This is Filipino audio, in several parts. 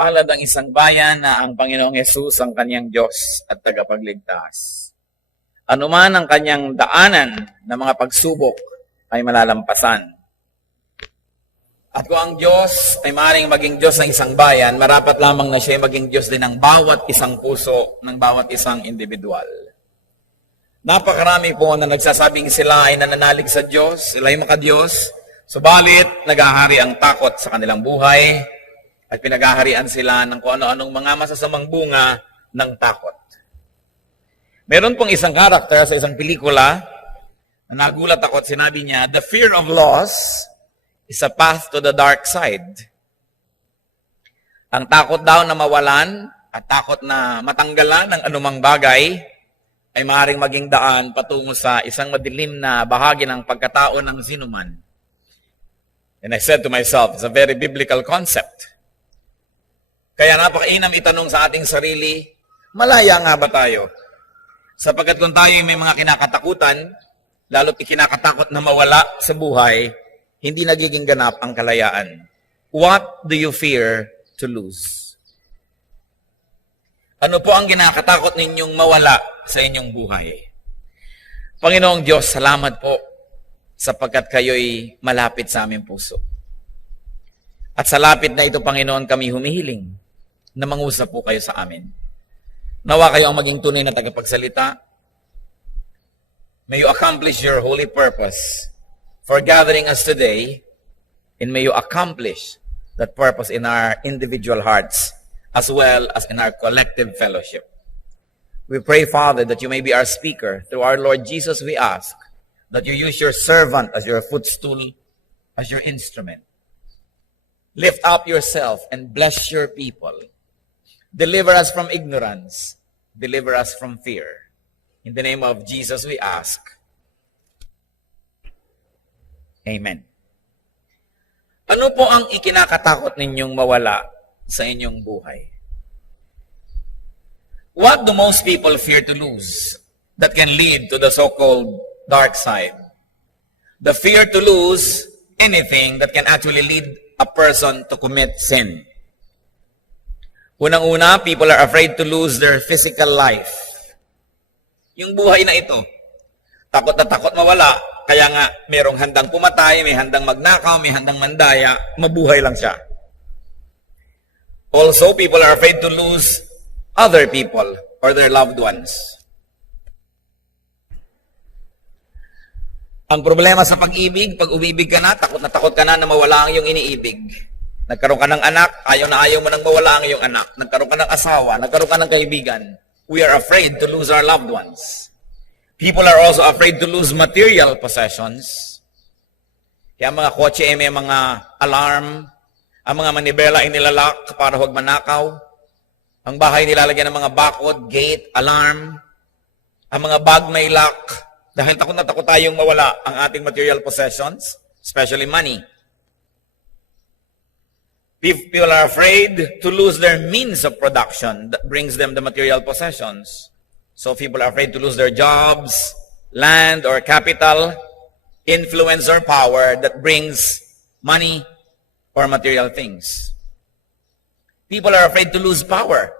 Palad ang isang bayan na ang Panginoong Hesus ang kanyang Diyos at tagapagligtas. Anuman ang kanyang daanan na mga pagsubok ay malalampasan. At kung ang Diyos ay maaaring maging Diyos ng isang bayan, marapat lamang na siya ay maging Diyos din ng bawat isang puso, ng bawat isang individual. Napakarami po na nagsasabing sila ay nananalig sa Diyos, sila ay makadiyos, subalit naghahari ang takot sa kanilang buhay at pinaghaharian sila ng kung ano-anong mga masasamang bunga ng takot. Meron pong isang karakter sa isang pelikula na nagulat ako at sinabi niya, "The fear of loss is a path to the dark side." Ang takot daw na mawalan at takot na matanggalan ng anumang bagay ay maaaring maging daan patungo sa isang madilim na bahagi ng pagkatao ng sinuman. And I said to myself, it's a very biblical concept. Kaya napakainam itanong sa ating sarili, malaya nga ba tayo? Sapagkat kung tayo may mga kinakatakutan, lalo't ikinakatakot na mawala sa buhay, hindi nagiging ganap ang kalayaan. What do you fear to lose? Ano po ang kinakatakot ninyong mawala sa inyong buhay? Panginoong Diyos, salamat po sapagkat kayo'y malapit sa aming puso. At sa lapit na ito, Panginoon, kami humihiling na mangusap po kayo sa amin. Nawa kayo ang maging tunay na tagapagsalita. May you accomplish your holy purpose for gathering us today, and may you accomplish that purpose in our individual hearts as well as in our collective fellowship. We pray, Father, that you may be our speaker. Through our Lord Jesus, we ask that you use your servant as your footstool, as your instrument. Lift up yourself and bless your people. Deliver us from ignorance. Deliver us from fear. In the name of Jesus, we ask. Amen. Ano po ang ikinakatakot ninyong mawala sa inyong buhay? What do most people fear to lose that can lead to the so-called dark side? The fear to lose anything that can actually lead a person to commit sin. Unang-una, people are afraid to lose their physical life. Yung buhay na ito, takot na takot mawala, kaya nga merong handang pumatay, may handang magnakaw, may handang mandaya, mabuhay lang siya. Also, people are afraid to lose other people or their loved ones. Ang problema sa pag-ibig, pag umibig ka na takot ka na mawala ang iyong iniibig. Nagkaroon ka ng anak, ayaw na ayaw mo nang mawala ang iyong anak. Nagkaroon ka ng asawa, nagkaroon ka ng kaibigan. We are afraid to lose our loved ones. People are also afraid to lose material possessions. Kaya mga kotse ay may mga alarm, ang mga manibela ay nilalak para huwag manakaw. Ang bahay nilalagyan ng mga bakod, gate, alarm. Ang mga bag may lock. Dahil takot na takot tayong mawala ang ating material possessions, especially money. People are afraid to lose their means of production that brings them the material possessions. So people are afraid to lose their jobs, land or capital, influence or power that brings money or material things. People are afraid to lose power.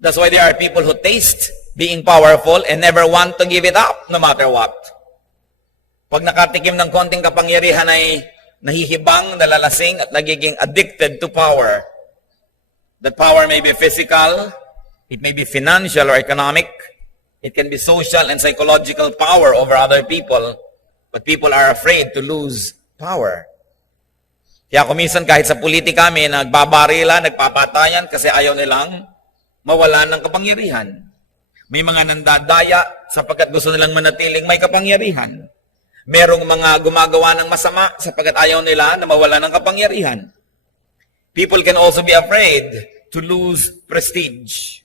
That's why there are people who taste being powerful and never want to give it up no matter what. Pag nakatikim ng konting kapangyarihan ay nahihibang, nalalasing, at nagiging addicted to power. That power may be physical, it may be financial or economic, it can be social and psychological power over other people, but people are afraid to lose power. Kaya kuminsan kahit sa politika may nagbabarila, nagpapatayan kasi ayaw nilang mawalan ng kapangyarihan. May mga nandadaya sapagkat gusto nilang manatiling may kapangyarihan. Merong mga gumagawa ng masama sapagkat ayaw nila na mawala ng kapangyarihan. People can also be afraid to lose prestige.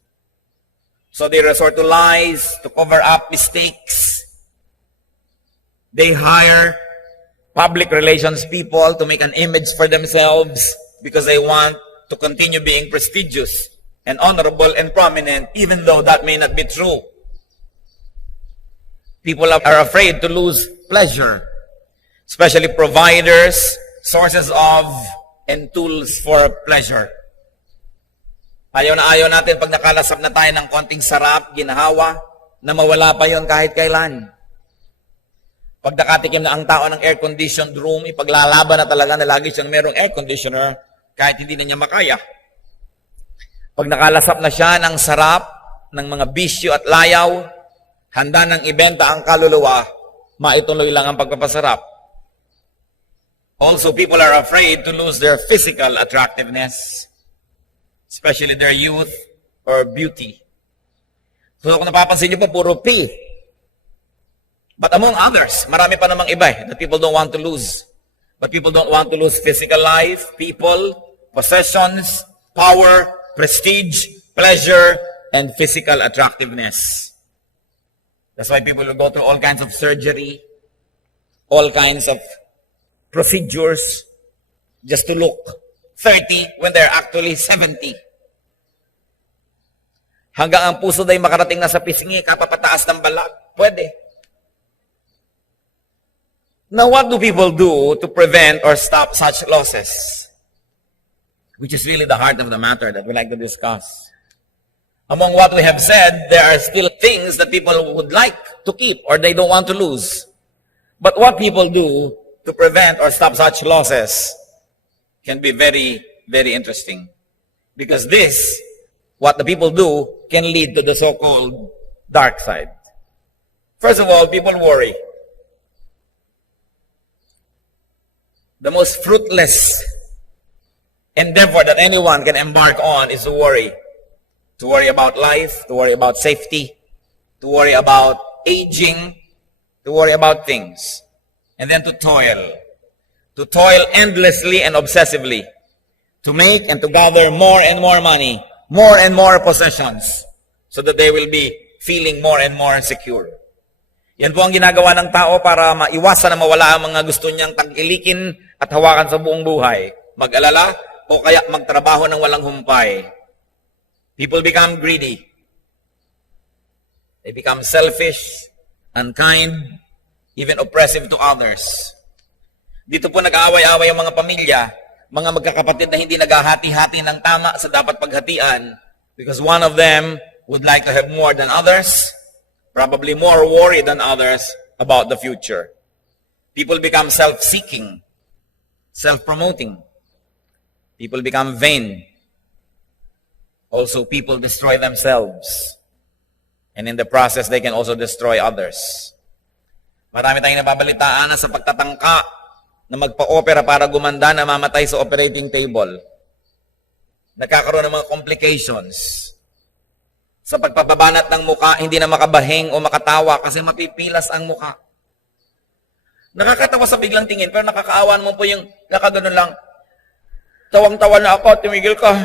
So they resort to lies, to cover up mistakes. They hire public relations people to make an image for themselves because they want to continue being prestigious and honorable and prominent even though that may not be true. People are afraid to lose pleasure, especially providers, sources of and tools for pleasure. Ayaw natin pag nakalasap na tayo ng konting sarap, ginhawa, na mawala pa yon kahit kailan. Pag nakatikim na ang tao ng air-conditioned room, ipaglalaban na talaga na lagi siyang merong air conditioner kahit hindi na niya makaya. Pag nakalasap na siya ng sarap, ng mga bisyo at layaw, handa nang ibenta ang kaluluwa, maituloy lang ang pagpapasarap. Also, people are afraid to lose their physical attractiveness, especially their youth or beauty. So kung napapansin niyo po, puro P. But among others, marami pa namang iba that people don't want to lose. But people don't want to lose physical life, people, possessions, power, prestige, pleasure, and physical attractiveness. That's why people will go through all kinds of surgery, all kinds of procedures, just to look 30 when they're actually 70. Hanggang ang puso ay makarating na sa pisngi, kapapataas ng balat. Pwede. Now, what do people do to prevent or stop such losses? Which is really the heart of the matter that we like to discuss. Among what we have said, there are still things that people would like to keep or they don't want to lose. But what people do to prevent or stop such losses can be very, very interesting. Because this, what the people do, can lead to the so-called dark side. First of all, people worry. The most fruitless endeavor that anyone can embark on is to worry. To worry about life, to worry about safety, to worry about aging, to worry about things. And then to toil. To toil endlessly and obsessively. To make and to gather more and more money, more and more possessions, so that they will be feeling more and more secure. Yan po ang ginagawa ng tao para maiwasan na mawala ang mga gusto niyang tangkilikin at hawakan sa buong buhay. Mag-alala o kaya magtrabaho ng walang humpay. People become greedy. They become selfish, unkind, even oppressive to others. Dito po nag-aaway-away ang mga pamilya, mga magkakapatid na hindi naghahati-hati ng tama sa dapat paghatian because one of them would like to have more than others, probably more worried than others about the future. People become self-seeking, self-promoting. People become vain. Also, people destroy themselves. And in the process, they can also destroy others. Marami tayong nababalitaan na sa pagtatangka na magpa-opera para gumanda na mamatay sa operating table. Nagkakaroon ng mga complications. Sa pagpapabanat ng muka, hindi na makabahing o makatawa kasi mapipilas ang muka. Nakakatawa sa biglang tingin, pero nakakaawan mo po yung nakaganon lang. Tawang-tawa na ako, tumigil ka.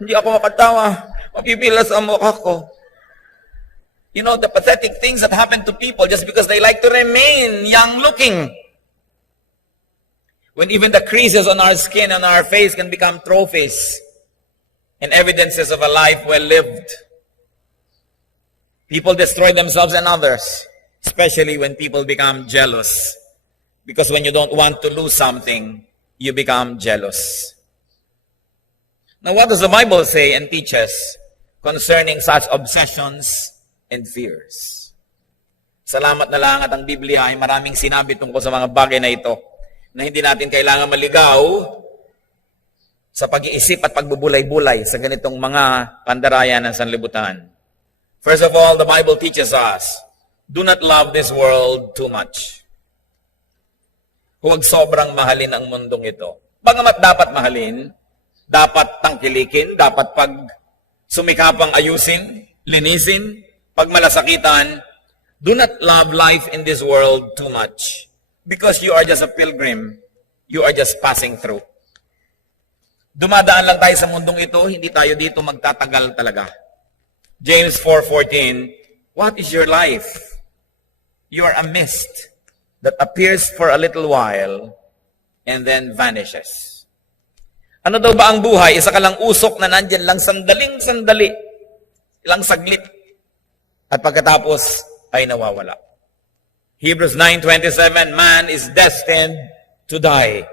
Hindi ako makatawa. Mapipilas ang mukha ko. You know, the pathetic things that happen to people just because they like to remain young-looking. When even the creases on our skin and our face can become trophies and evidences of a life well-lived. People destroy themselves and others, especially when people become jealous. Because when you don't want to lose something, you become jealous. Now, what does the Bible say and teach us concerning such obsessions and fears? Salamat na lang at ang Biblia ay maraming sinabi tungkol sa mga bagay na ito na hindi natin kailangan maligaw sa pag-iisip at pagbubulay-bulay sa ganitong mga pandarayan ng sanlibutan. First of all, the Bible teaches us, do not love this world too much. Huwag sobrang mahalin ang mundong ito. Bagamat dapat mahalin, dapat tangkilikin, dapat pag sumikapang ayusin, linisin, pag malasakitan, do not love life in this world too much. Because you are just a pilgrim. You are just passing through. Dumadaan lang tayo sa mundong ito, hindi tayo dito magtatagal talaga. James 4:14, what is your life? You are a mist that appears for a little while and then vanishes. Ano daw ba ang buhay? Isa ka lang usok na nandyan lang sandaling-sandali, ilang saglit, at pagkatapos ay nawawala. Hebrews 9:27, man is destined to die.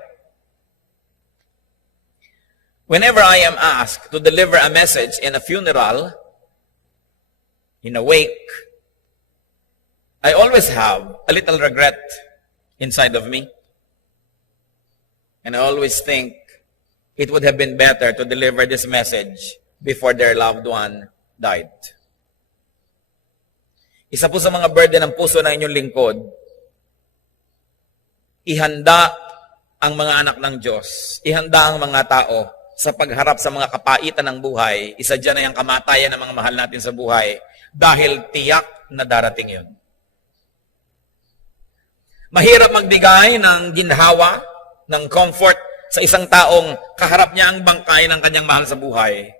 Whenever I am asked to deliver a message in a funeral, in a wake, I always have a little regret inside of me. And I always think it would have been better to deliver this message before their loved one died. Isa po sa mga burden ng puso ng inyong lingkod, ihanda ang mga anak ng Diyos, ihanda ang mga tao sa pagharap sa mga kapaitan ng buhay. Isa dyan ay ang kamatayan ng mga mahal natin sa buhay dahil tiyak na darating yun. Mahirap magbigay ng ginhawa, ng comfort sa isang taong kaharap niya ang bangkay ng kanyang mahal sa buhay.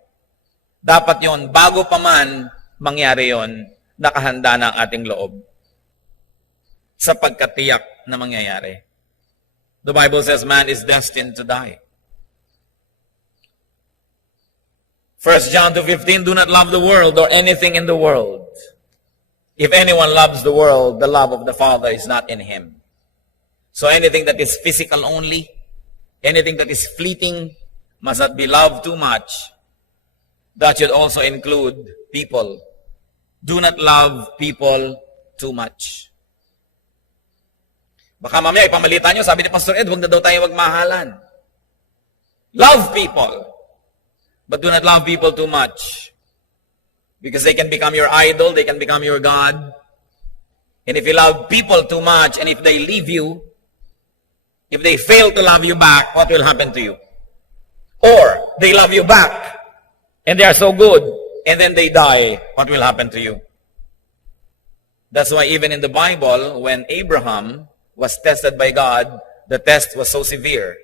Dapat yon bago pa man mangyari yon, nakahanda na ang ating loob sapagkat tiyak na mangyayari. The Bible says man is destined to die. 1 John 2:15, do not love the world or anything in the world. If anyone loves the world, the love of the Father is not in him. So anything that is physical only, anything that is fleeting, must not be loved too much. That should also include people. Do not love people too much. Baka mamaya ipamalitan nyo, sabi ni Pastor Ed, huwag na daw tayo magmahalan. Love people. But do not love people too much. Because they can become your idol, they can become your God. And if you love people too much, and if they leave you, if they fail to love you back, what will happen to you? Or, they love you back, and they are so good, and then they die, what will happen to you? That's why even in the Bible, when Abraham was tested by God, the test was so severe.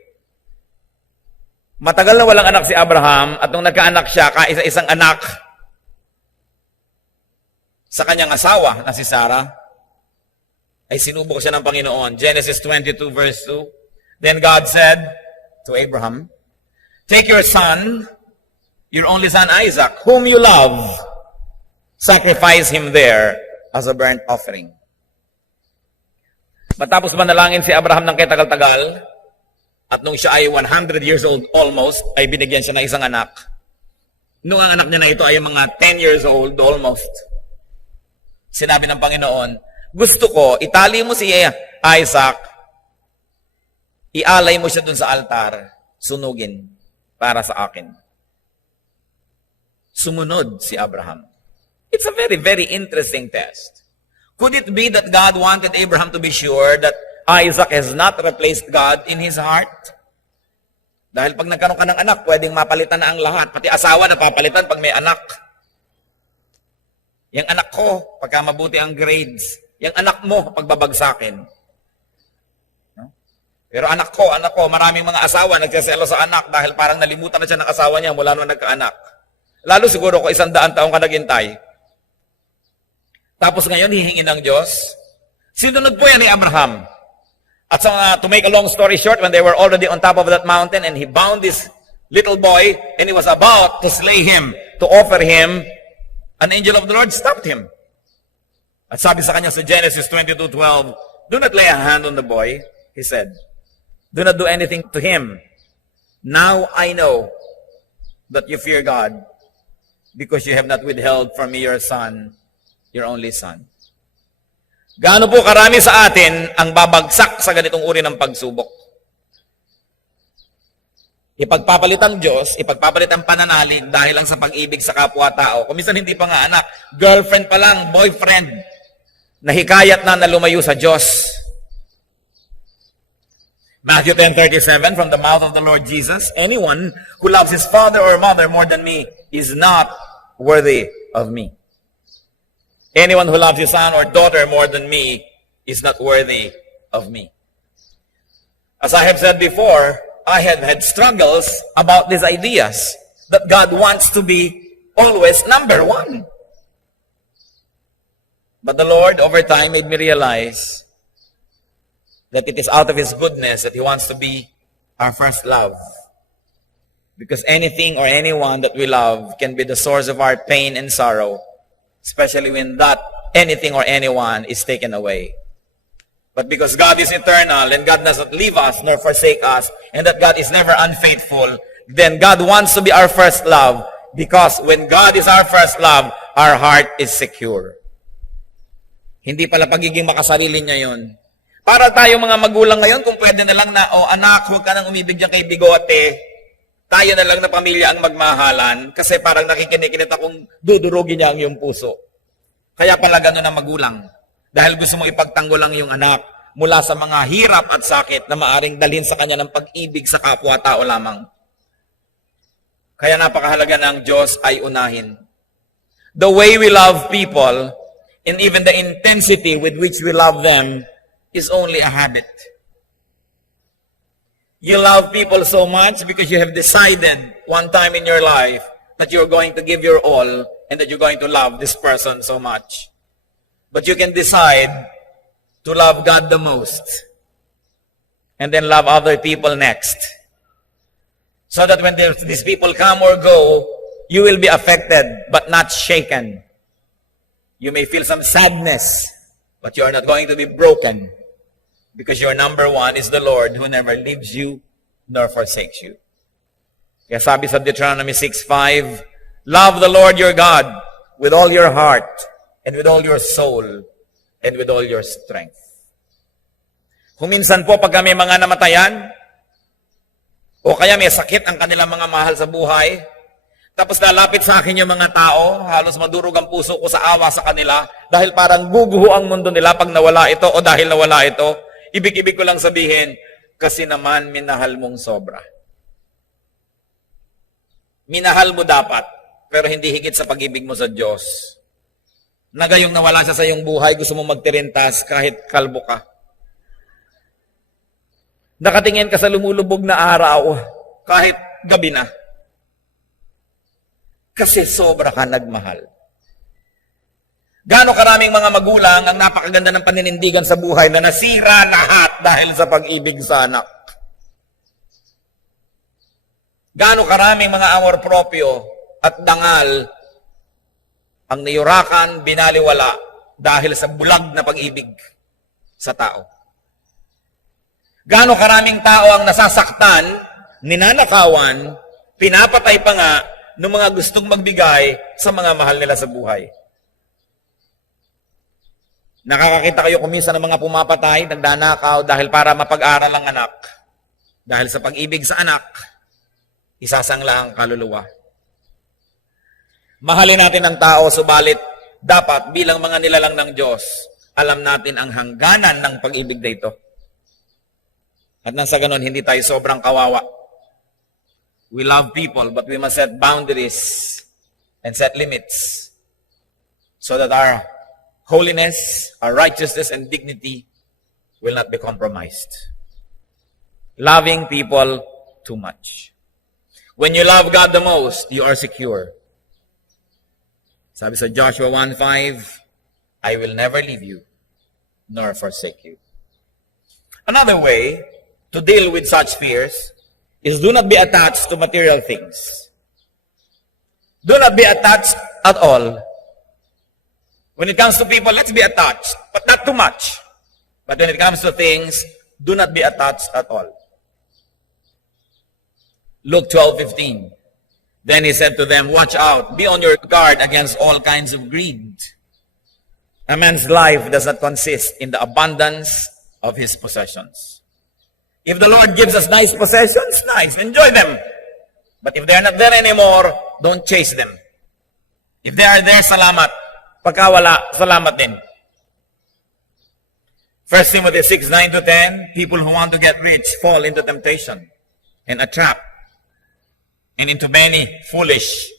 Matagal na walang anak si Abraham, at nung nagkaanak siya, kaisa-isang anak sa kanyang asawa na si Sarah, ay sinubok siya ng Panginoon. Genesis 22 verse 2. Then God said to Abraham, take your son, your only son Isaac, whom you love, sacrifice him there as a burnt offering. Matapos manalangin si Abraham ng katagal-tagal, at nung siya ay 100 years old almost, ay binigyan siya ng isang anak. Nung ang anak niya na ito ay mga 10 years old almost, sinabi ng Panginoon, gusto ko, itali mo si Isaac, ialay mo siya dun sa altar, sunugin para sa akin. Sumunod si Abraham. It's a very, very interesting test. Could it be that God wanted Abraham to be sure that Isaac has not replaced God in his heart? Dahil pag nagkaroon ka ng anak, pwedeng mapalitan na ang lahat. Pati asawa na papalitan pag may anak. Yung anak ko, pagka mabuti ang grades. Yung anak mo, pagbabagsakin. No? Pero anak ko, maraming mga asawa nagsaselo sa anak dahil parang nalimutan na siya ng asawa niya mula nung nagkaanak. Lalo siguro ko 100 taong ka naghintay. Tapos ngayon, hihingi ng Diyos. Sinunod po yan ni Abraham. At to make a long story short, when they were already on top of that mountain and he bound this little boy and he was about to slay him, to offer him, an angel of the Lord stopped him. At sabi sa kanya sa Genesis 22:12, do not lay a hand on the boy, he said. Do not do anything to him. Now I know that you fear God because you have not withheld from me your son, your only son. Gaano po karami sa atin ang babagsak sa ganitong uri ng pagsubok? Ipagpapalit ang Diyos, ipagpapalit ang pananalig dahil lang sa pag-ibig sa kapwa-tao. Kung minsan hindi pa nga anak, girlfriend pa lang, boyfriend, nahikayat na lumayo sa Diyos. Matthew 10:37, from the mouth of the Lord Jesus, anyone who loves his father or mother more than me is not worthy of me. Anyone who loves his son or daughter more than me is not worthy of me. As I have said before, I have had struggles about these ideas that God wants to be always number one. But the Lord, over time, made me realize that it is out of His goodness that He wants to be our first love. Because anything or anyone that we love can be the source of our pain and sorrow, especially when that anything or anyone is taken away. But because God is eternal and God does not leave us nor forsake us, and that God is never unfaithful, then God wants to be our first love, because when God is our first love, our heart is secure. Hindi pala pagiging makasarili niya yon. Para tayo mga magulang ngayon, kung pwede na lang na, anak, huwag ka nang umibig dyan kay bigote. Tayo na lang na pamilya ang magmahalan, kasi parang nakikinig akong dudurugin niya ang iyong puso. Kaya pala gano'n ang magulang. Dahil gusto mo ipagtanggol ang iyong anak mula sa mga hirap at sakit na maaring dalhin sa kanya ng pag-ibig sa kapwa-tao lamang. Kaya napakahalaga na ang Diyos ay unahin. The way we love people, and even the intensity with which we love them, is only a habit. You love people so much because you have decided one time in your life that you're going to give your all and that you're going to love this person so much. But you can decide to love God the most and then love other people next. So that when these people come or go, you will be affected but not shaken. You may feel some sadness, but you are not going to be broken. Because your number one is the Lord who never leaves you nor forsakes you. Kaya sabi sa Deuteronomy 6:5, love the Lord your God with all your heart and with all your soul and with all your strength. Huminsan po pag may mga namatayan o kaya may sakit ang kanilang mga mahal sa buhay, tapos lalapit sa akin yung mga tao, halos madurog ang puso ko sa awa sa kanila dahil parang guguho ang mundo nila pag nawala ito o dahil nawala ito. Ibig-ibig ko lang sabihin, kasi naman minahal mong sobra. Minahal mo dapat, pero hindi higit sa pag-ibig mo sa Diyos. Na gayong nawala siya sa iyong buhay, gusto mo magtirintas kahit kalbo ka. Nakatingin ka sa lumulubog na araw, kahit gabi na. Kasi sobra ka nagmahal. Gaano karaming mga magulang ang napakaganda ng paninindigan sa buhay na nasira lahat dahil sa pag-ibig sa anak. Gaano karaming mga amor proprio at dangal ang niyurakan, binaliwala dahil sa bulag na pag-ibig sa tao. Gaano karaming tao ang nasasaktan, ninanakawan, pinapatay pa nga ng mga gustong magbigay sa mga mahal nila sa buhay. Nakakakita kayo kumisa ng mga pumapatay, nagdanakaw dahil para mapag-aral ang anak. Dahil sa pag-ibig sa anak, isasangla ang kaluluwa. Mahalin natin ang tao, subalit dapat bilang mga nilalang ng Diyos, alam natin ang hangganan ng pag-ibig na ito. At nang sa ganon, hindi tayo sobrang kawawa. We love people, but we must set boundaries and set limits so that our holiness, our righteousness, and dignity will not be compromised. Loving people too much. When you love God the most, you are secure. Sabi sa Joshua 1:5, I will never leave you, nor forsake you. Another way to deal with such fears is do not be attached to material things. Do not be attached at all. When it comes to people, let's be attached, but not too much. But when it comes to things, do not be attached at all. Luke 12:15. Then he said to them, watch out, be on your guard against all kinds of greed. A man's life does not consist in the abundance of his possessions. If the Lord gives us nice possessions, nice, enjoy them. But if they're not there anymore, don't chase them. If they are there, salamat. Pagka wala, salamat din. 1 Timothy 6:9-10, people who want to get rich fall into temptation and a trap and into many foolish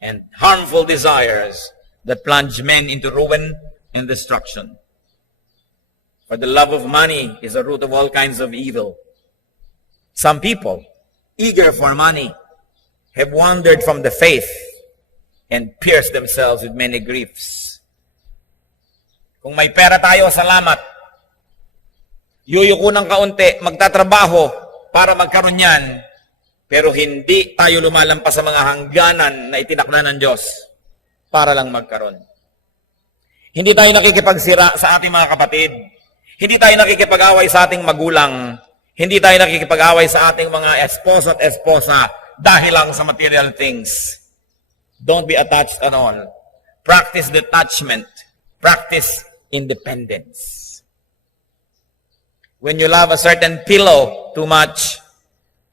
and harmful desires that plunge men into ruin and destruction. For the love of money is the root of all kinds of evil. Some people, eager for money, have wandered from the faith and pierced themselves with many griefs. Kung may pera tayo, salamat. Yuyuko ng kaunti, magtatrabaho para magkaroon yan, pero hindi tayo lumalampas sa mga hangganan na itinakda ng Diyos para lang magkaroon. Hindi tayo nakikipagsira sa ating mga kapatid. Hindi tayo nakikipag-away sa ating magulang. Hindi tayo nakikipag-away sa ating mga esposo at esposa dahil lang sa material things. Don't be attached at all. Practice detachment. Practice independence. When you love a certain pillow too much,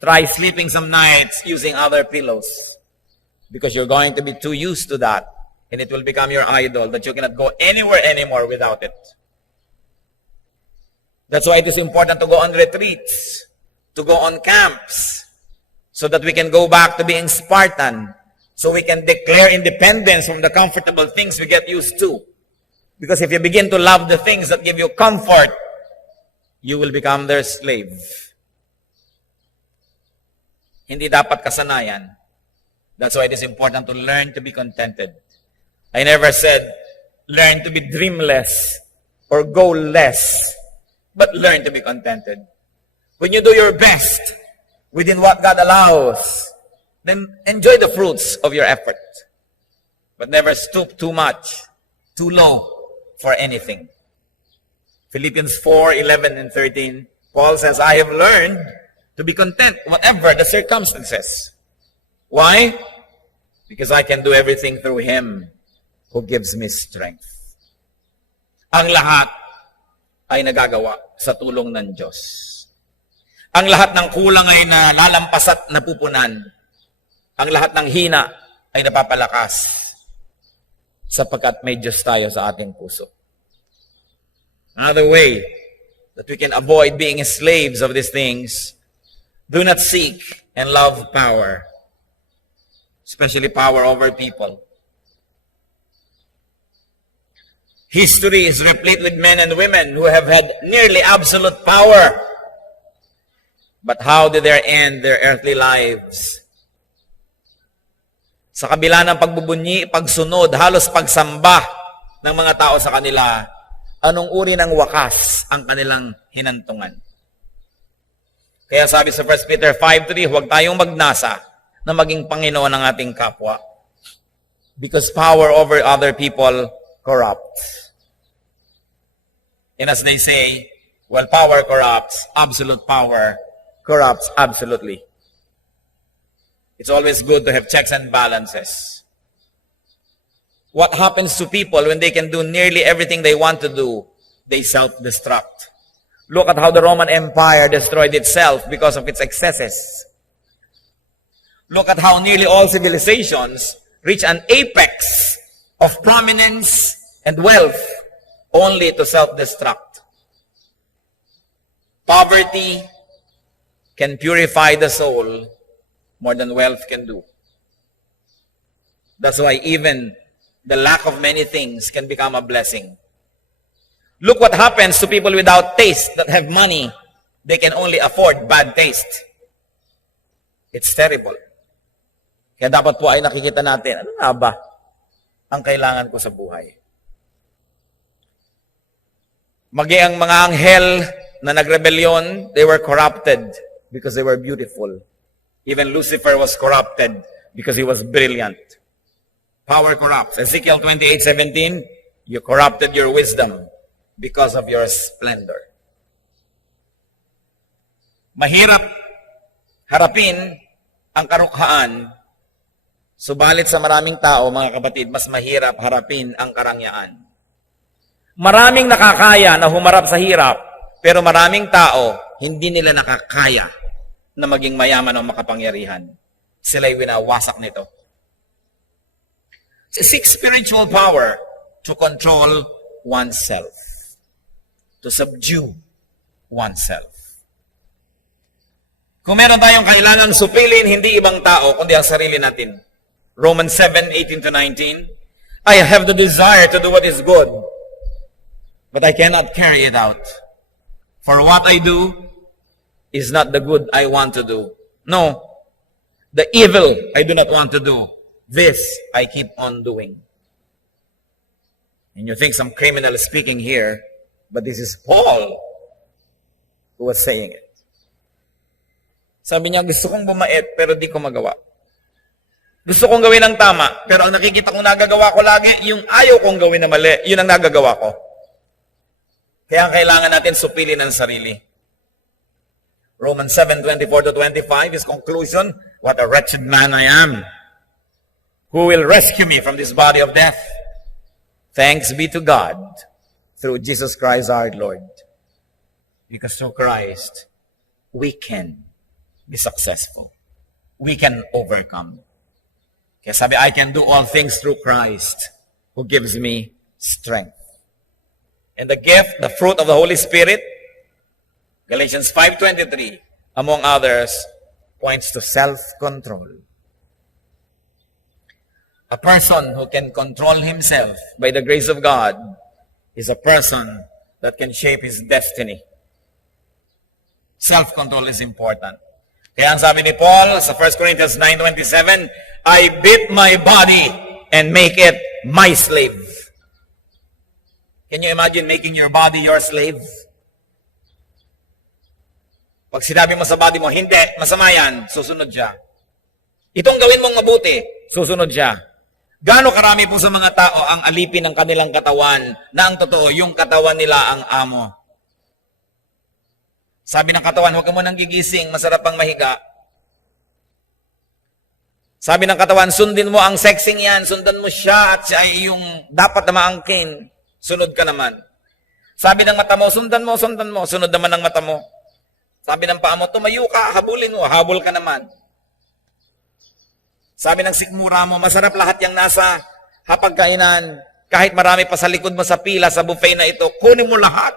try sleeping some nights using other pillows. Because you're going to be too used to that. And it will become your idol that you cannot go anywhere anymore without it. That's why it is important to go on retreats, to go on camps, so that we can go back to being Spartan, so we can declare independence from the comfortable things we get used to. Because if you begin to love the things that give you comfort, you will become their slave. Hindi dapat kasanayan. That's why it is important to learn to be contented. I never said, learn to be dreamless or goalless, but learn to be contented. When you do your best within what God allows, then enjoy the fruits of your effort. But never stoop too much, too low for anything. Philippians 4:11 and 13, Paul says, I have learned to be content whatever the circumstances. Why? Because I can do everything through Him who gives me strength. Ang lahat ay nagagawa sa tulong ng Diyos. Ang lahat ng kulang ay nalalampas at napupunan. Ang lahat ng hina ay napapalakas sapagkat may Diyos tayo sa ating puso. Another way that we can avoid being slaves of these things, do not seek and love power, especially power over people. History is replete with men and women who have had nearly absolute power. But how did they end their earthly lives? Sa kabila ng pagbubunyi, pagsunod, halos pagsamba ng mga tao sa kanila, anong uri ng wakas ang kanilang hinantungan? Kaya sabi sa 1 Peter 5:3, huwag tayong magnasa na maging Panginoon ng ating kapwa. Because power over other people corrupts. And as they say, well, power corrupts, absolute power corrupts absolutely. It's always good to have checks and balances. What happens to people when they can do nearly everything they want to do? They self-destruct. Look at how the Roman Empire destroyed itself because of its excesses. Look at how nearly all civilizations reach an apex of prominence and wealth only to self-destruct. Poverty can purify the soul more than wealth can do. That's why even the lack of many things can become a blessing. Look what happens to people without taste that have money. They can only afford bad taste. It's terrible. Kaya dapat po ay nakikita natin, ano nga ba ang kailangan ko sa buhay? Magi ang mga anghel na nagrebelyon, they were corrupted because they were beautiful. Even Lucifer was corrupted because he was brilliant. Power corrupts. Ezekiel 28:17, you corrupted your wisdom because of your splendor. Mahirap harapin ang karukhaan, subalit sa maraming tao, mga kapatid, mas mahirap harapin ang karangyaan. Maraming nakakaya na humarap sa hirap, pero maraming tao, hindi nila nakakaya na maging mayaman o makapangyarihan. Sila'y winawasak nito. Seek spiritual power to control oneself, to subdue oneself. Kung meron tayong kailangang supilin, hindi ibang tao, kundi ang sarili natin. Romans 7:18-19, I have the desire to do what is good, but I cannot carry it out. For what I do is not the good I want to do. No, the evil I do not want to do, this I keep on doing. And you think some criminal is speaking here, but this is Paul who was saying it. Sabi niya, gusto kong bumait, pero di ko magawa. Gusto kong gawin ang tama, pero ang nakikita kong nagagawa ko lagi, yung ayaw kong gawin na mali, yun ang nagagawa ko. Kaya kailangan natin supilin ang sarili. Romans 7:24-25, his conclusion, What a wretched man I am. Who will rescue me from this body of death? Thanks be to God through Jesus Christ our Lord. Because through Christ, we can be successful. We can overcome. Kaya sabi, I can do all things through Christ who gives me strength. And the gift, the fruit of the Holy Spirit, Galatians 5:23, among others, points to self-control. A person who can control himself by the grace of God is a person that can shape his destiny. Self-control is important. Kaya ang sabi ni Paul sa 1 Corinthians 9:27, I beat my body and make it my slave. Can you imagine making your body your slave? Pag sinabi mo sa body mo, hindi, masama yan, susunod siya. Itong gawin mong mabuti, susunod siya. Gaano karami po sa mga tao ang alipin ng kanilang katawan na ang totoo, yung katawan nila ang amo. Sabi ng katawan, huwag ka mo nang gigising, masarap ang mahiga. Sabi ng katawan, sundin mo ang sexing yan, sundan mo siya at siya ay yung dapat na maangkin. Sunod ka naman. Sabi ng mata mo, sundan mo, sunod naman ng mata mo. Sabi ng paa mo, tumayo ka, habulin mo, habol ka naman. Sabi ng sikmura mo, masarap lahat yung nasa hapagkainan. Kahit marami pa sa likod mo sa pila, sa buffet na ito, kunin mo lahat.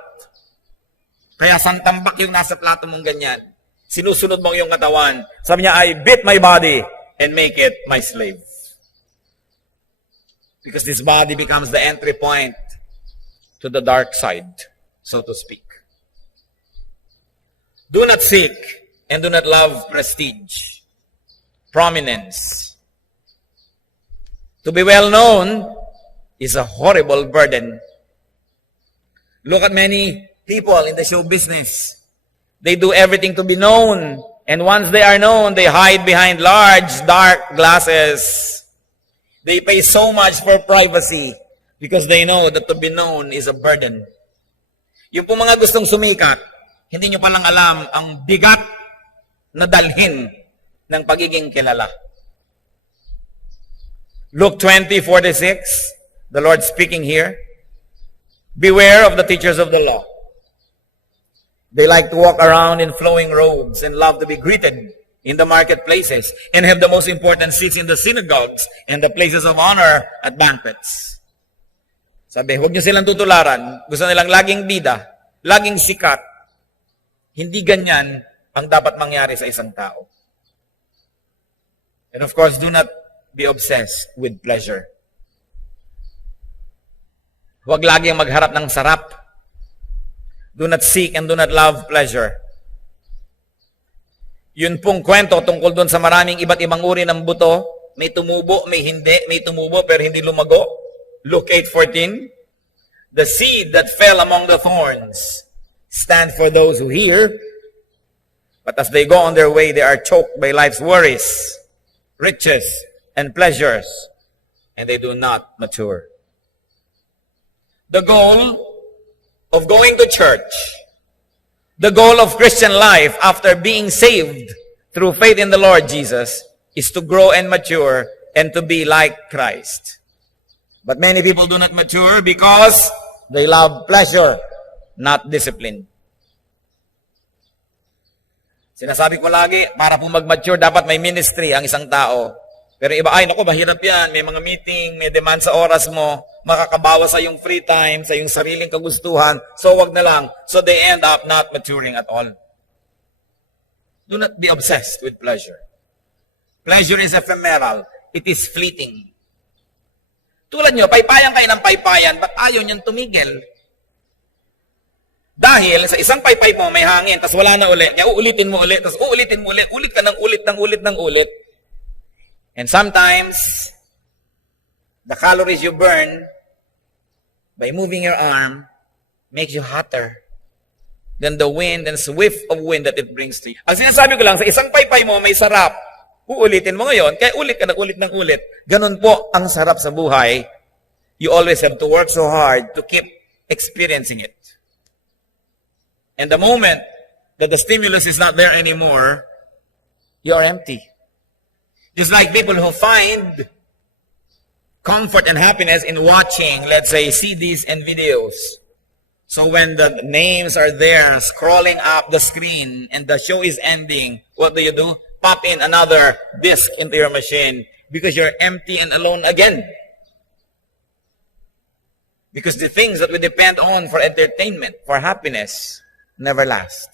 Kaya santambak yung nasa plato mong ganyan. Sinusunod mo yung katawan. Sabi niya, I beat my body and make it my slave. Because this body becomes the entry point to the dark side, so to speak. Do not seek and do not love prestige, prominence. To be well known is a horrible burden. Look at many people in the show business. They do everything to be known. And once they are known, they hide behind large, dark glasses. They pay so much for privacy because they know that to be known is a burden. Yung po mga gustong sumikat, hindi nyo palang alam ang bigat na dalhin ng pagiging kilala. Luke 20:46, the Lord speaking here, beware of the teachers of the law. They like to walk around in flowing robes and love to be greeted in the marketplaces and have the most important seats in the synagogues and the places of honor at banquets. Sabi, huwag niyo silang tutularan. Gusto nilang laging bida, laging sikat. Hindi ganyan ang dapat mangyari sa isang tao. And of course, do not be obsessed with pleasure. Huwag laging magharap ng sarap. Do not seek and do not love pleasure. Yun pong kwento tungkol doon sa maraming iba't ibang uri ng buto. May tumubo, may hindi. May tumubo pero hindi lumago. Luke 8:14. The seed that fell among the thorns stand for those who hear, but as they go on their way, they are choked by life's worries, riches, and pleasures, and they do not mature. The goal of going to church, the goal of Christian life after being saved through faith in the Lord Jesus is to grow and mature and to be like Christ. But many people do not mature because they love pleasure, not discipline. Sinasabi ko lagi, para po mag-mature, dapat may ministry ang isang tao. Pero iba, ay naku, mahirap yan. May mga meeting, may demand sa oras mo, makakabawas sa yung free time, sa yung sariling kagustuhan. So wag na lang. So they end up not maturing at all. Do not be obsessed with pleasure. Pleasure is ephemeral. It is fleeting. Tulad nyo, paypayan kayo ng paypayan, ba't ayaw niyang tumigil? Dahil sa isang paypay mo may hangin, tas wala na ulit, kaya uulitin mo ulit, tas uulitin mo ulit, ulit ka ng ulit ng ulit ng ulit. And sometimes, the calories you burn by moving your arm makes you hotter than the wind and swift of wind that it brings to you. Ang sinasabi ko lang, sa isang paypay mo may sarap, uulitin mo ngayon, kaya ulit ka ng ulit ng ulit. Ganun po ang sarap sa buhay. You always have to work so hard to keep experiencing it. And the moment that the stimulus is not there anymore, you are empty. Just like people who find comfort and happiness in watching, let's say, CDs and videos. So when the names are there, scrolling up the screen, and the show is ending, what do? Pop in another disc into your machine because you're empty and alone again. Because the things that we depend on for entertainment, for happiness, never last.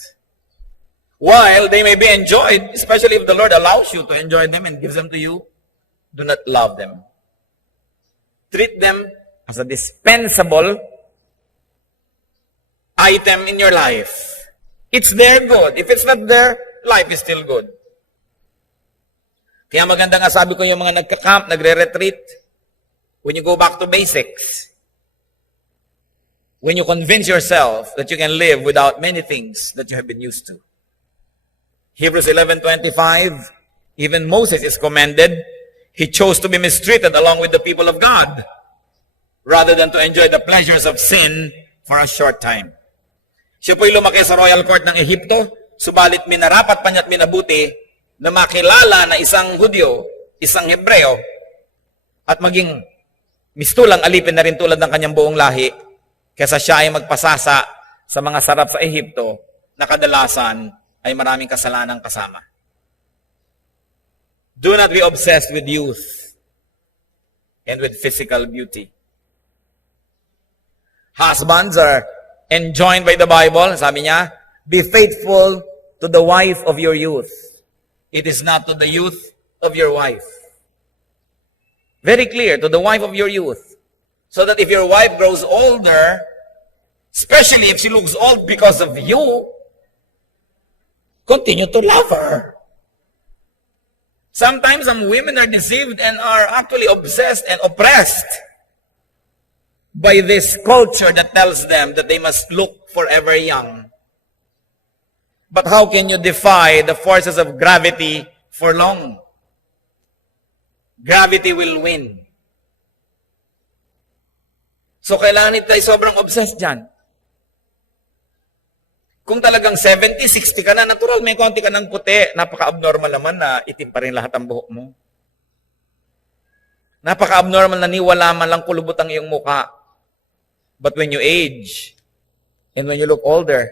While they may be enjoyed, especially if the Lord allows you to enjoy them and gives them to you, do not love them. Treat them as a dispensable item in your life. It's there, good. If it's not there, life is still good. Kaya maganda nga sabi ko yung mga nagka-camp, nagre-retreat, when you go back to basics, when you convince yourself that you can live without many things that you have been used to. Hebrews 11:25, even Moses is commended. He chose to be mistreated along with the people of God rather than to enjoy the pleasures of sin for a short time. Siya po'y lumaki sa royal court ng Ehipto, subalit minarapat pa niya't minabuti na makilala na isang Hudyo, isang Hebreo, at maging mistulang alipin na rin tulad ng kanyang buong lahi, kaysa siya ay magpasasa sa mga sarap sa Ehipto na kadalasan ay maraming kasalanang kasama. Do not be obsessed with youth and with physical beauty. Husbands are enjoined by the Bible. Sabi niya, be faithful to the wife of your youth. It is not to the youth of your wife. Very clear, to the wife of your youth. So that if your wife grows older, especially if she looks old because of you, continue to love her. Sometimes some women are deceived and are actually obsessed and oppressed by this culture that tells them that they must look forever young. But how can you defy the forces of gravity for long? Gravity will win. So kailangan tayo sobrang obsessed dyan. Kung talagang 70, 60 ka na, natural, may konti ka ng puti. Napaka-abnormal naman na itim pa rin lahat ang buhok mo. Napaka-abnormal na niwala man lang kulubot ang iyong mukha. But when you age, and when you look older,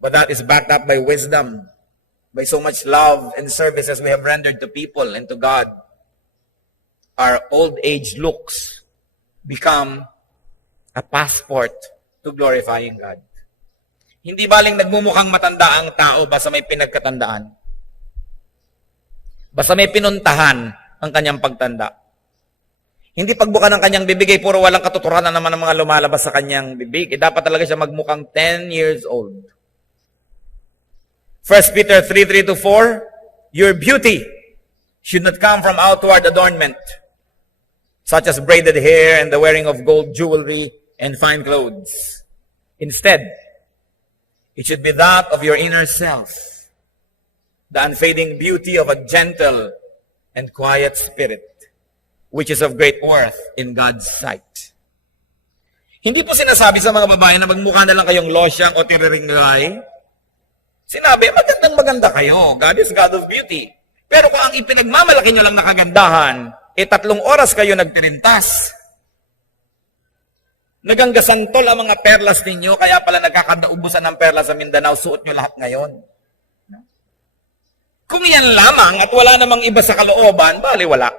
but that is backed up by wisdom, by so much love and services we have rendered to people and to God, our old age looks become a passport to glorifying God. Hindi baling nagmumukhang matanda ang tao basta may pinagkatandaan. Basta may pinuntahan ang kanyang pagtanda. Hindi pagbuka ng kanyang bibig ay puro walang katuturan na naman ng mga lumalabas sa kanyang bibig. Dapat talaga siya magmukhang 10 years old. 1 Peter 3:3-4, your beauty should not come from outward adornment, such as braided hair and the wearing of gold jewelry and fine clothes. Instead, it should be that of your inner self, the unfading beauty of a gentle and quiet spirit, which is of great worth in God's sight. Hindi po sinasabi sa mga babae na magmukha na lang kayong losyang o tiriringray. Sinabi, magandang-maganda kayo. God is God of beauty. Pero kung ang ipinagmamalaki nyo lang na kagandahan, 3 oras kayo nagtirintas. Naganggasantol ang mga perlas ninyo, kaya pala nagkakadaubusan ng perlas sa Mindanao, suot nyo lahat ngayon. Kung yan lamang at wala namang iba sa kalooban, bali wala.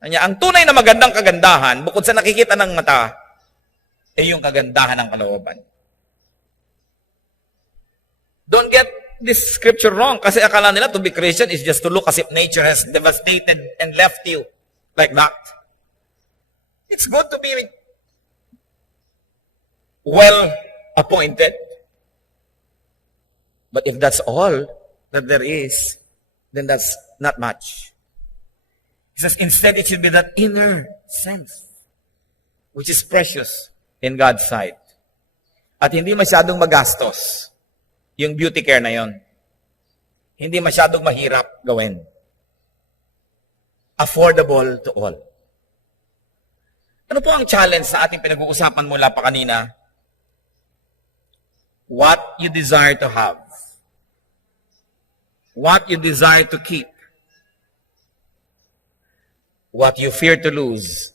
Ang tunay na magandang kagandahan, bukod sa nakikita ng mata, ay yung kagandahan ng kalooban. Don't get this scripture wrong, kasi akala nila to be Christian is just to look as if nature has devastated and left you like that. It's good to be well appointed. But if that's all that there is, then that's not much. He says, instead it should be that inner sense, which is precious in God's sight. At hindi masyadong magastos yung beauty care na yon. Hindi masyadong mahirap gawin. Affordable to all. Ano po ang challenge sa ating pinag-uusapan mula pa kanina? What you desire to have. What you desire to keep. what you fear to lose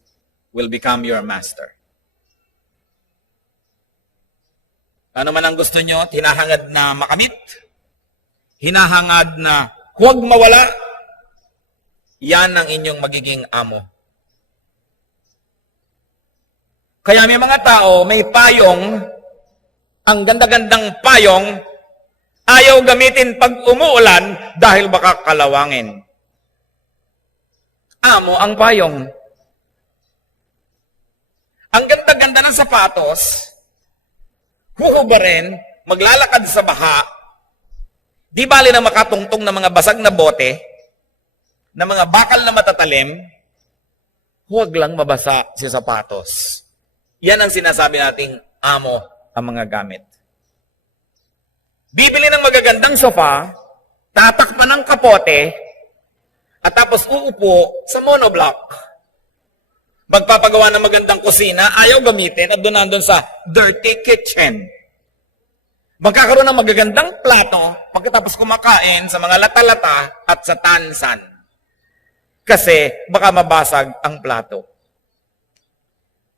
will become your master. Ano man ang gusto nyo, hinahangad na makamit, hinahangad na huwag mawala, yan ang inyong magiging amo. Kaya may mga tao, may payong, ang ganda-gandang payong, ayaw gamitin pag umuulan dahil baka kalawangin. Amo ang payong. Ang ganda-ganda ng sapatos, huhubarin, maglalakad sa baha, di bali na makatungtong na mga basag na bote, na mga bakal na matatalim, huwag lang mabasa si sapatos. Yan ang sinasabi nating amo ang mga gamit. Bibili ng magagandang sofa, tatakpan ng kapote, at tapos uupo sa monoblock. Magpapagawa ng magandang kusina, ayaw gamitin at doon sa dirty kitchen. Magkakaroon ng magagandang plato pagkatapos kumakain sa mga lata-lata at sa tansan. Kasi baka mabasag ang plato.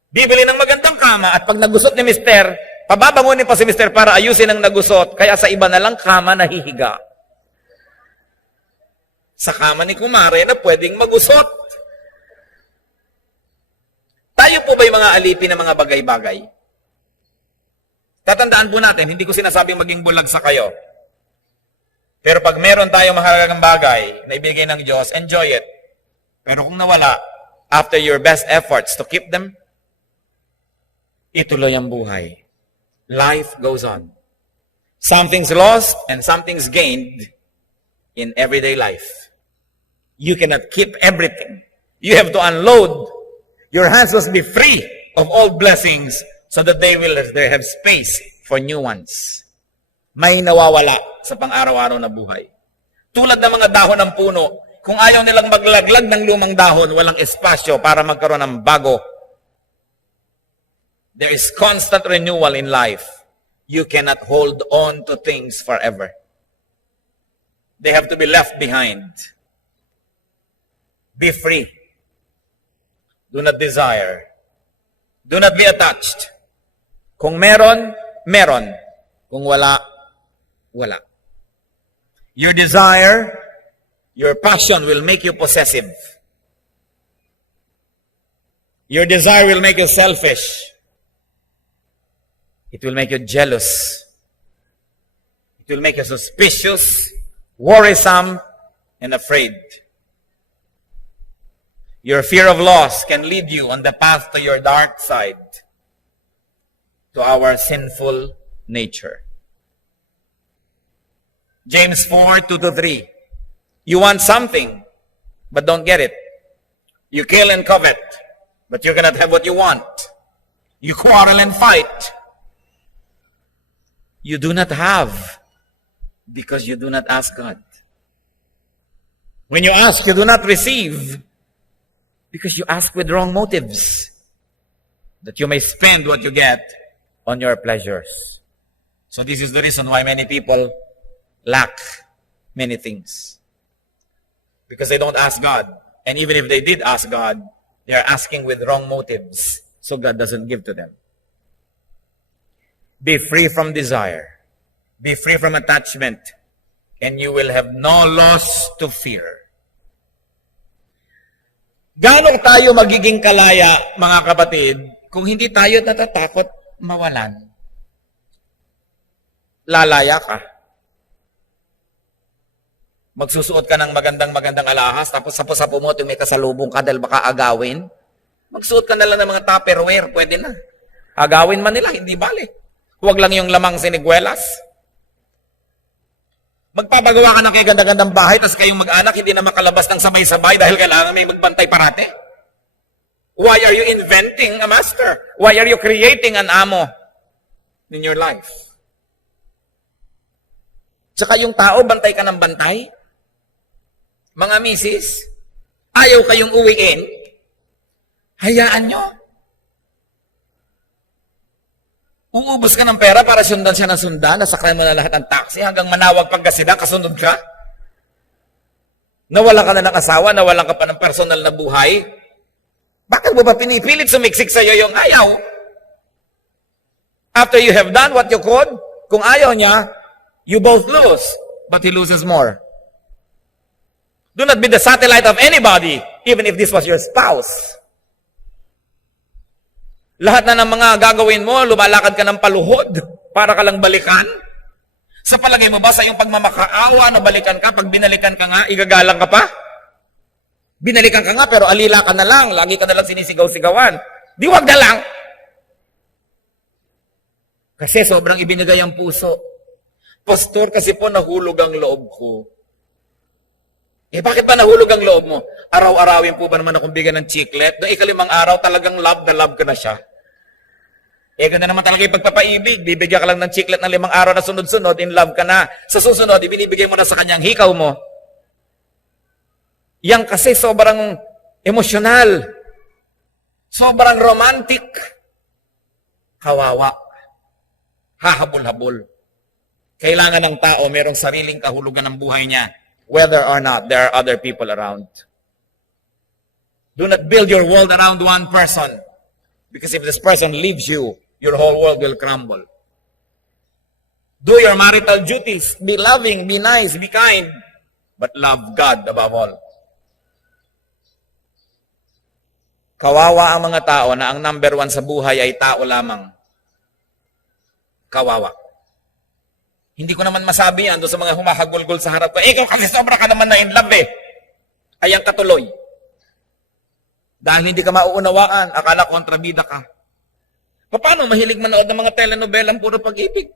Bibili ng magandang kama at pag nagusot ni Mister, pababangunin pa si Mister para ayusin ang nagusot, kaya sa iba na lang kama nahihiga. Sa kama ni Kumare na pwedeng magusot. Tayo po ba'y mga alipin ng mga bagay-bagay? Tatandaan po natin, hindi ko sinasabing maging bulag sa kayo. Pero pag meron tayong mahalagang bagay na ibigay ng Diyos, enjoy it. Pero kung nawala, after your best efforts to keep them, ituloy ang buhay. Life goes on. Something's lost and something's gained in everyday life. You cannot keep everything. You have to unload. Your hands must be free of all blessings so that they have space for new ones. May nawawala sa pang-araw-araw na buhay. Tulad ng mga dahon ng puno, kung ayaw nilang maglaglag ng lumang dahon, walang espasyo para magkaroon ng bago. There is constant renewal in life. You cannot hold on to things forever. They have to be left behind. Be free. Do not desire. Do not be attached. Kung meron, meron. Kung wala, wala. Your desire, your passion will make you possessive. Your desire will make you selfish. It will make you jealous. It will make you suspicious, worrisome, and afraid. Your fear of loss can lead you on the path to your dark side, to our sinful nature. James 4:2-3. You want something, but don't get it. You kill and covet, but you cannot have what you want. You quarrel and fight. You do not have because you do not ask God. When you ask, you do not receive because you ask with wrong motives, that you may spend what you get on your pleasures. So this is the reason why many people lack many things. Because they don't ask God. And even if they did ask God, they are asking with wrong motives. So God doesn't give to them. Be free from desire. Be free from attachment. And you will have no loss to fear. Gaano tayo magiging kalaya, mga kapatid, kung hindi tayo natatakot mawalan? Lalaya ka. Magsusuot ka ng magandang alahas, tapos sapo-sapo mo, may kasalubong ka dahil baka agawin. Magsuot ka na lang ng mga Tupperware, pwede na. Agawin man nila, hindi bale. Huwag lang yung lamang siniguelas. Magpapagawa ka na kay ganda-gandang bahay, tapos kayong mag-anak, hindi na makalabas ng sabay-sabay dahil kailangan may magbantay parate. Why are you inventing a master? Why are you creating an amo in your life? Tsaka yung tao, bantay ka ng bantay. Mga misis, ayaw kayong uwiin, hayaan nyo. Uubos ka ng pera para sundan siya ng sundan, nasakay mo na lahat ng taxi hanggang Manawag Pangasinan, kasunod ka. Nawalan ka na ng asawa, nawalan ka pa ng personal na buhay. Bakit mo ba pinipilit sumiksik sa'yo yung ayaw? After you have done what you could, kung ayaw niya, you both lose, but he loses more. Do not be the satellite of anybody, even if this was your spouse. Lahat na ng mga gagawin mo, lumalakad ka ng paluhod para ka lang balikan. Sa palagay mo ba sa iyong pagmamakaawa na balikan ka, pag binalikan ka nga, igagalang ka pa? Binalikan ka nga, pero alila ka na lang, lagi ka na lang sinisigaw-sigawan. Di wag na lang. Kasi sobrang ibinigay ang puso. Pastor, kasi po nahulog ang loob ko. Bakit ba nahulog ang loob mo? Araw-arawin po ba naman akong bigyan ng chiclet? Noong ikalimang araw, talagang love na love ka na siya. Ganda naman talaga yung pagpapaibig. Bibigyan ka lang ng chiclet ng 5 araw na sunod-sunod, in love ka na. Sa susunod, ibinibigay mo na sa kanyang hikaw mo. Yang kasi sobrang emosyonal. Sobrang romantic. Kawawa. Hahabol-habol. Kailangan ng tao merong sariling kahulugan ng buhay niya, whether or not there are other people around. Do not build your world around one person. Because if this person leaves you, your whole world will crumble. Do your marital duties. Be loving, be nice, be kind. But love God above all. Kawawa ang mga tao na ang number 1 sa buhay ay tao lamang. Kawawa. Hindi ko naman masabi yan doon sa mga humahagulgol sa harap ko. Ikaw kasi sobra ka naman na in love eh. Ayang katuloy. Dahil hindi ka mauunawaan, akala kontrabida ka. Paano mahilig manood ng mga telenovelang puro pag-ibig?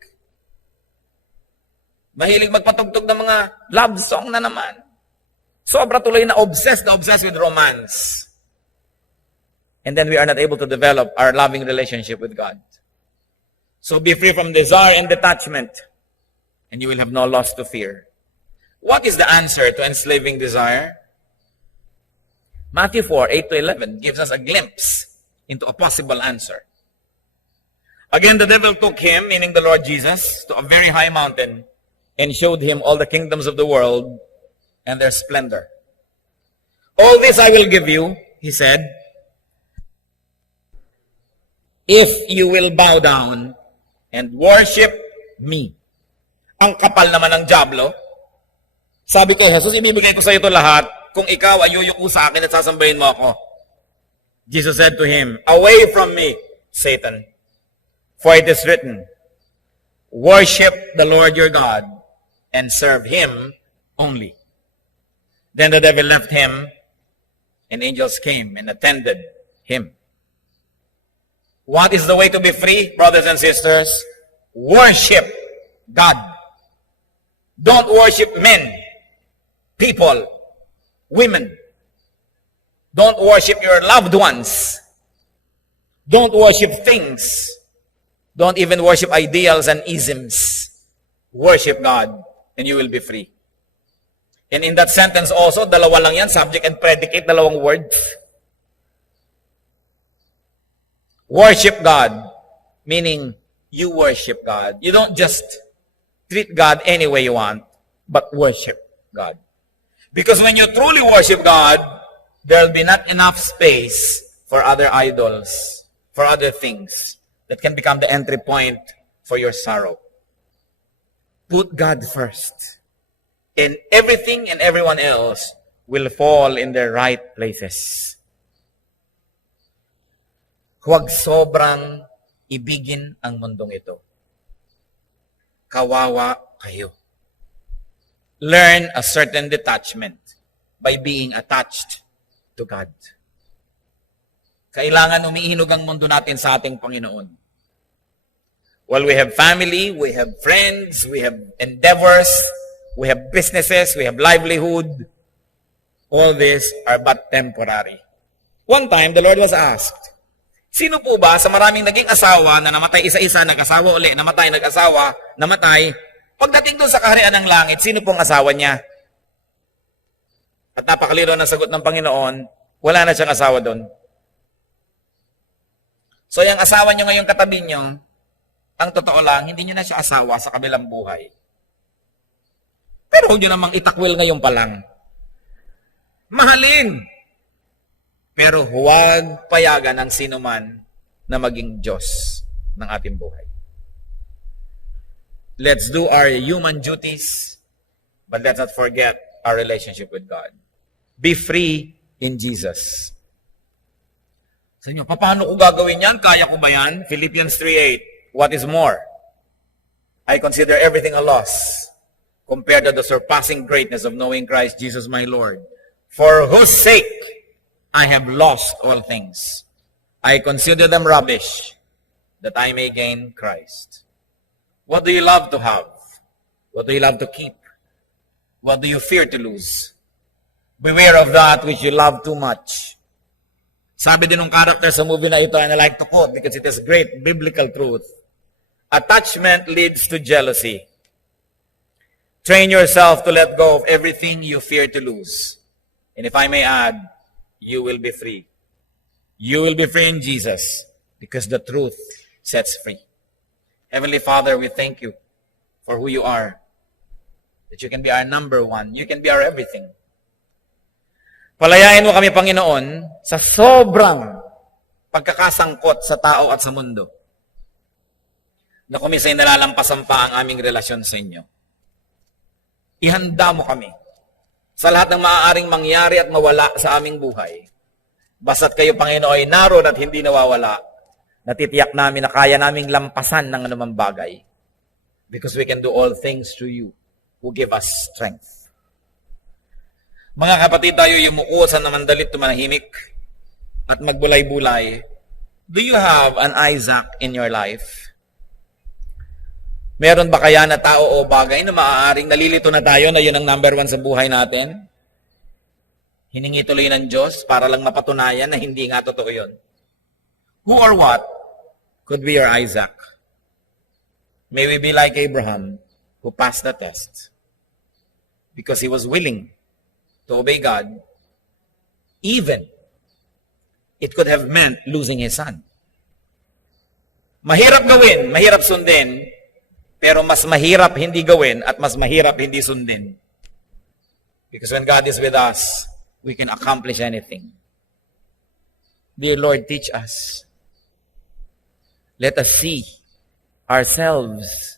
Mahilig magpatugtog ng mga love song na naman. Sobra tuloy na obsessed with romance. And then we are not able to develop our loving relationship with God. So be free from desire and detachment, and you will have no loss to fear. What is the answer to enslaving desire? Matthew 4:8-11 gives us a glimpse into a possible answer. Again, the devil took him, meaning the Lord Jesus, to a very high mountain and showed him all the kingdoms of the world and their splendor. All this I will give you, he said, if you will bow down and worship me. Ang kapal naman ng dyablo. Sabi kay Jesus, ibibigay ko sa iyo ito lahat kung ikaw ay yuyuko sa akin at sasambahin mo ako. Jesus said to him, away from me, Satan. For it is written, worship the Lord your God and serve him only. Then the devil left him, and angels came and attended him. What is the way to be free, brothers and sisters? Worship God. Don't worship men, people, women. Don't worship your loved ones. Don't worship things. Don't even worship ideals and isms. Worship God, and you will be free. And in that sentence also, dalawa lang yan, subject and predicate, dalawang words. Worship God, meaning you worship God. You don't just treat God any way you want, but worship God. Because when you truly worship God, there will be not enough space for other idols, for other things that can become the entry point for your sorrow. Put God first, and everything and everyone else will fall in their right places. Huwag sobrang ibigin ang mundong ito. Kawawa kayo. Learn a certain detachment by being attached to God. Kailangan umiinog ang mundo natin sa ating Panginoon. Well, we have family, we have friends, we have endeavors, we have businesses, we have livelihood. All these are but temporary. One time, the Lord was asked, sino po ba sa maraming naging asawa na namatay isa-isa, nag-asawa uli, namatay, nag-asawa, namatay, pagdating doon sa kaharian ng langit, sino pong asawa niya? At napakalino ng sagot ng Panginoon, wala na siyang asawa doon. So yung asawa niyo ngayong katabi niyo, ang totoo lang, hindi niyo na siya asawa sa kabilang buhay. Pero huwag niyo namang itakwil ngayon pa lang. Mahalin. Pero huwag payagan ng sino man na maging Diyos ng ating buhay. Let's do our human duties, but let's not forget our relationship with God. Be free in Jesus. Sa inyo, paano ko gagawin yan? Kaya ko ba yan? Philippians 3:8. What is more? I consider everything a loss compared to the surpassing greatness of knowing Christ Jesus my Lord, for whose sake I have lost all things. I consider them rubbish, that I may gain Christ. What do you love to have? What do you love to keep? What do you fear to lose? Beware of that which you love too much. Sabi din ng character sa movie na ito, and I like to quote because it is great biblical truth. Attachment leads to jealousy. Train yourself to let go of everything you fear to lose. And if I may add, you will be free. You will be free in Jesus because the truth sets free. Heavenly Father, we thank you for who you are. That you can be our number one. You can be our everything. Palayain mo kami, Panginoon, sa sobrang pagkakasangkot sa tao at sa mundo, na kumisay nalalampasan pa ang aming relasyon sa inyo. Ihanda mo kami sa lahat ng maaaring mangyari at mawala sa aming buhay. Basta't kayo, Panginoon, ay naroon at hindi nawawala, natitiyak namin na kaya naming lampasan ng anumang bagay. Because we can do all things through you who give us strength. Mga kapatid, tayo yumuko sa namandalit tumanahimik at magbulay-bulay. Do you have an Isaac in your life? Meron ba kaya na tao o bagay na maaaring nalilito na tayo na yun ang number one sa buhay natin? Hiningi tuloy ng Diyos para lang mapatunayan na hindi nga totoo yun. Who or what could be your Isaac? May we be like Abraham, who passed the test because he was willing to obey God, even it could have meant losing his son. Mahirap gawin, mahirap sundin, pero mas mahirap hindi gawin at mas mahirap hindi sundin. Because when God is with us, we can accomplish anything. Dear Lord, teach us. Let us see ourselves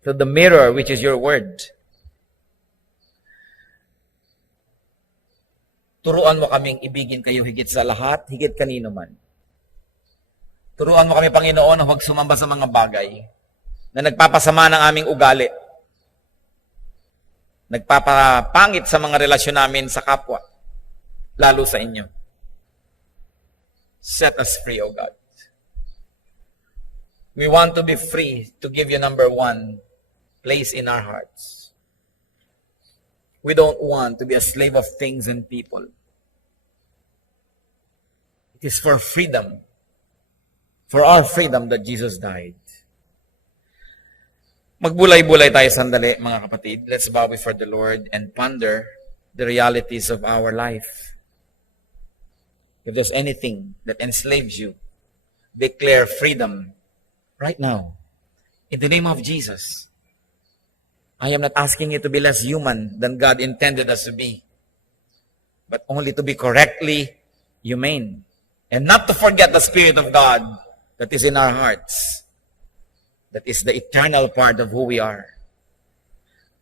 through the mirror which is your word. Turuan mo kaming ibigin kayo higit sa lahat, higit kanino man. Turuan mo kami, Panginoon, na huwag sumamba sa mga bagay na nagpapasama ng aming ugali, nagpapapangit sa mga relasyon namin sa kapwa, lalo sa inyo. Set us free, O God. We want to be free to give you number one place in our hearts. We don't want to be a slave of things and people. It is for freedom, for our freedom that Jesus died. Magbulay-bulay tayo sandali, mga kapatid. Let's bow before the Lord and ponder the realities of our life. If there's anything that enslaves you, declare freedom right now. In the name of Jesus. I am not asking you to be less human than God intended us to be, but only to be correctly humane. And not to forget the Spirit of God that is in our hearts, that is the eternal part of who we are.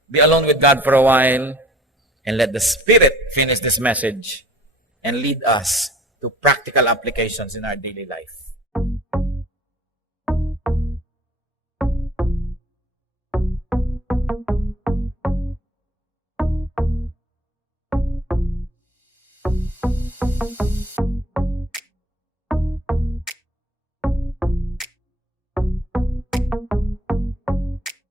Be alone with God for a while, and let the Spirit finish this message and lead us to practical applications in our daily life.